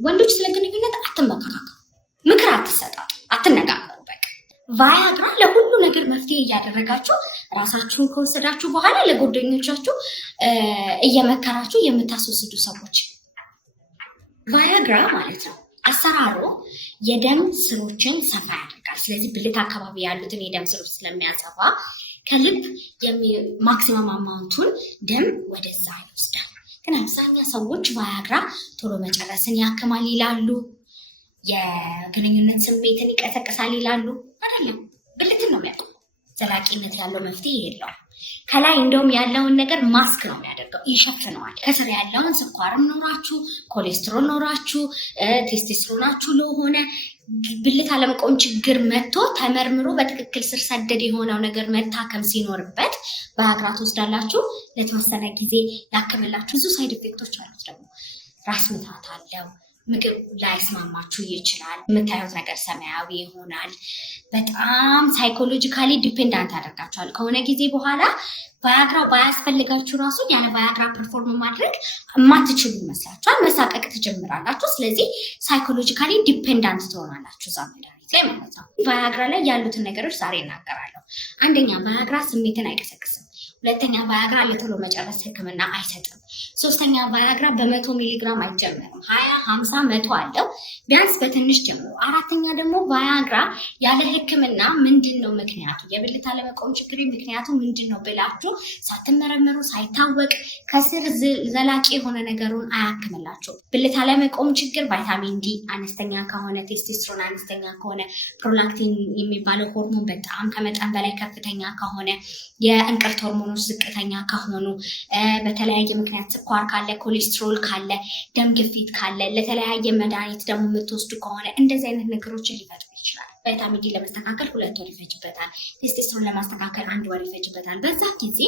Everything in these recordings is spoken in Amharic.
ወንዶች ስለ ግንኙነት አትመካከሩ፣ ምክር አትሰጣጡ፣ አትነጋገሩ። በቃ ቫያግራ ለሁሉ ነገር መፍትሄ እያደረጋችሁ ራሳችሁን ከወሰዳችሁ በኋላ ለጓደኞቻችሁ እየመከራችሁ የምታስወስዱ ሰዎች። ቫያግራ ማለት ነው አሰራሩ የደም ስሮችን ሰፋ ያደርጋል። ስለዚህ ብልት አካባቢ ያሉትን የደም ስሮች ስለሚያሰፋ ከልብ ማክሲመም አማውንቱን ደም ወደዛ ይወስዳል። ግን አብዛኛው ሰዎች ቫያግራ ቶሎ መጨረስን ያክማል ይላሉ፣ የግንኙነት ስሜትን ይቀሰቅሳል ይላሉ። አይደለም፣ ብልትን ነው የሚያውቀው። ዘላቂነት ያለው መፍትሄ የለውም። ከላይ እንደውም ያለውን ነገር ማስክ ነው የሚያደርገው፣ ይሸፍነዋል። ከስር ያለውን ስኳርም ኖራችሁ ኮሌስትሮል ኖራችሁ ቴስቶስትሮናችሁ ለሆነ ብልት አለመቆም ችግር መጥቶ ተመርምሮ በትክክል ስር ሰደድ የሆነው ነገር መታከም ሲኖርበት ቫያግራ ትወስዳላችሁ። ለተወሰነ ጊዜ ያክምላችሁ። ብዙ ሳይድ ኢፌክቶች አሉት። ደግሞ ራስ ምታት አለው። ምግብ ላይስማማችሁ ይችላል። የምታዩት ነገር ሰማያዊ ይሆናል። በጣም ሳይኮሎጂካሊ ዲፔንዳንት ያደርጋችኋል። ከሆነ ጊዜ በኋላ ቫያግራ ባያስፈልጋችሁ ራሱ ያለ ቫያግራ ፐርፎርም ማድረግ የማትችሉ ይመስላችኋል። መሳቀቅ ትጀምራላችሁ። ስለዚህ ሳይኮሎጂካሊ ዲፔንዳንት ትሆናላችሁ እዛ መድኃኒት ላይ ማለት ነው። ቫያግራ ላይ ያሉትን ነገሮች ዛሬ እናገራለሁ። አንደኛ ቫያግራ ስሜትን አይቀሰቅስም። ሁለተኛ ቫያግራ ለቶሎ መጨረስ ህክምና አይሰጥም። ሶስተኛ ቫያግራ በ100 ሚሊግራም አይጀመርም። 20፣ 50፣ 100 አለው። ቢያንስ በትንሽ ጀምሮ። አራተኛ ደግሞ ቫያግራ ያለ ህክምና ምንድነው ምክንያቱ፣ የብልት አለመቆም ችግር ምክንያቱ ምንድነው ብላችሁ ሳትመረምሩ ሳይታወቅ ከስር ዘላቂ የሆነ ነገሩን አያክምላችሁ። ብልት አለመቆም ችግር ቫይታሚን ዲ አነስተኛ ከሆነ፣ ቴስቶስትሮን አነስተኛ ከሆነ፣ ፕሮላክቲን የሚባለው ሆርሞን በጣም ከመጠን በላይ ከፍተኛ ከሆነ፣ የእንቅርት ሆርሞኖች ዝቅተኛ ከሆኑ፣ በተለያየ ምክንያት ስኳር ካለ፣ ኮሌስትሮል ካለ፣ ደም ግፊት ካለ፣ ለተለያየ መድኃኒት ደግሞ የምትወስዱ ከሆነ እንደዚህ አይነት ነገሮችን ሊፈጥሩ ይችላል። ቫይታሚን ዲ ለማስተካከል 2 ወር ይፈጅበታል። ቴስቶስትሮን ለማስተካከል 1 ወር ይፈጅበታል። በዛ ጊዜ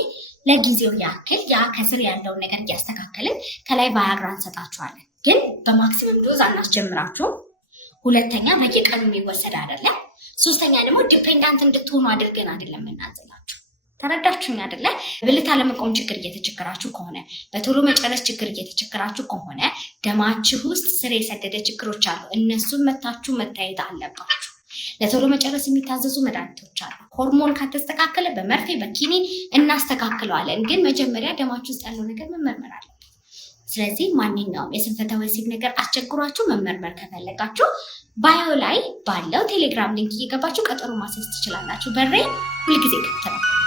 ለጊዜው ያክል ያ ከስር ያለውን ነገር እያስተካከልን ከላይ ቫያግራ እንሰጣችኋለን። ግን በማክሲመም ዶዝ አናስጀምራችሁም። ሁለተኛ በየቀኑ የሚወሰድ አይደለም። ሶስተኛ ደግሞ ዲፔንዳንት እንድትሆኑ አድርገን አይደለም እናዘላችሁ። ተረዳችሁኝ አይደለ? ብልት አለመቆም ችግር እየተቸገራችሁ ከሆነ፣ በቶሎ መጨረስ ችግር እየተቸገራችሁ ከሆነ፣ ደማችሁ ውስጥ ስር የሰደደ ችግሮች አሉ። እነሱን መታችሁ መታየት አለባችሁ። ለቶሎ መጨረስ የሚታዘዙ መድኃኒቶች አሉ። ሆርሞን ካልተስተካከለ በመርፌ በኪኒን እናስተካክለዋለን። ግን መጀመሪያ ደማችሁ ውስጥ ያለው ነገር መመርመር አለ። ስለዚህ ማንኛውም የስንፈተ ወሲብ ነገር አስቸግሯችሁ መመርመር ከፈለጋችሁ ባዮ ላይ ባለው ቴሌግራም ሊንክ እየገባችሁ ቀጠሮ ማስያዝ ትችላላችሁ። በሬ ሁልጊዜ ክፍት ነው።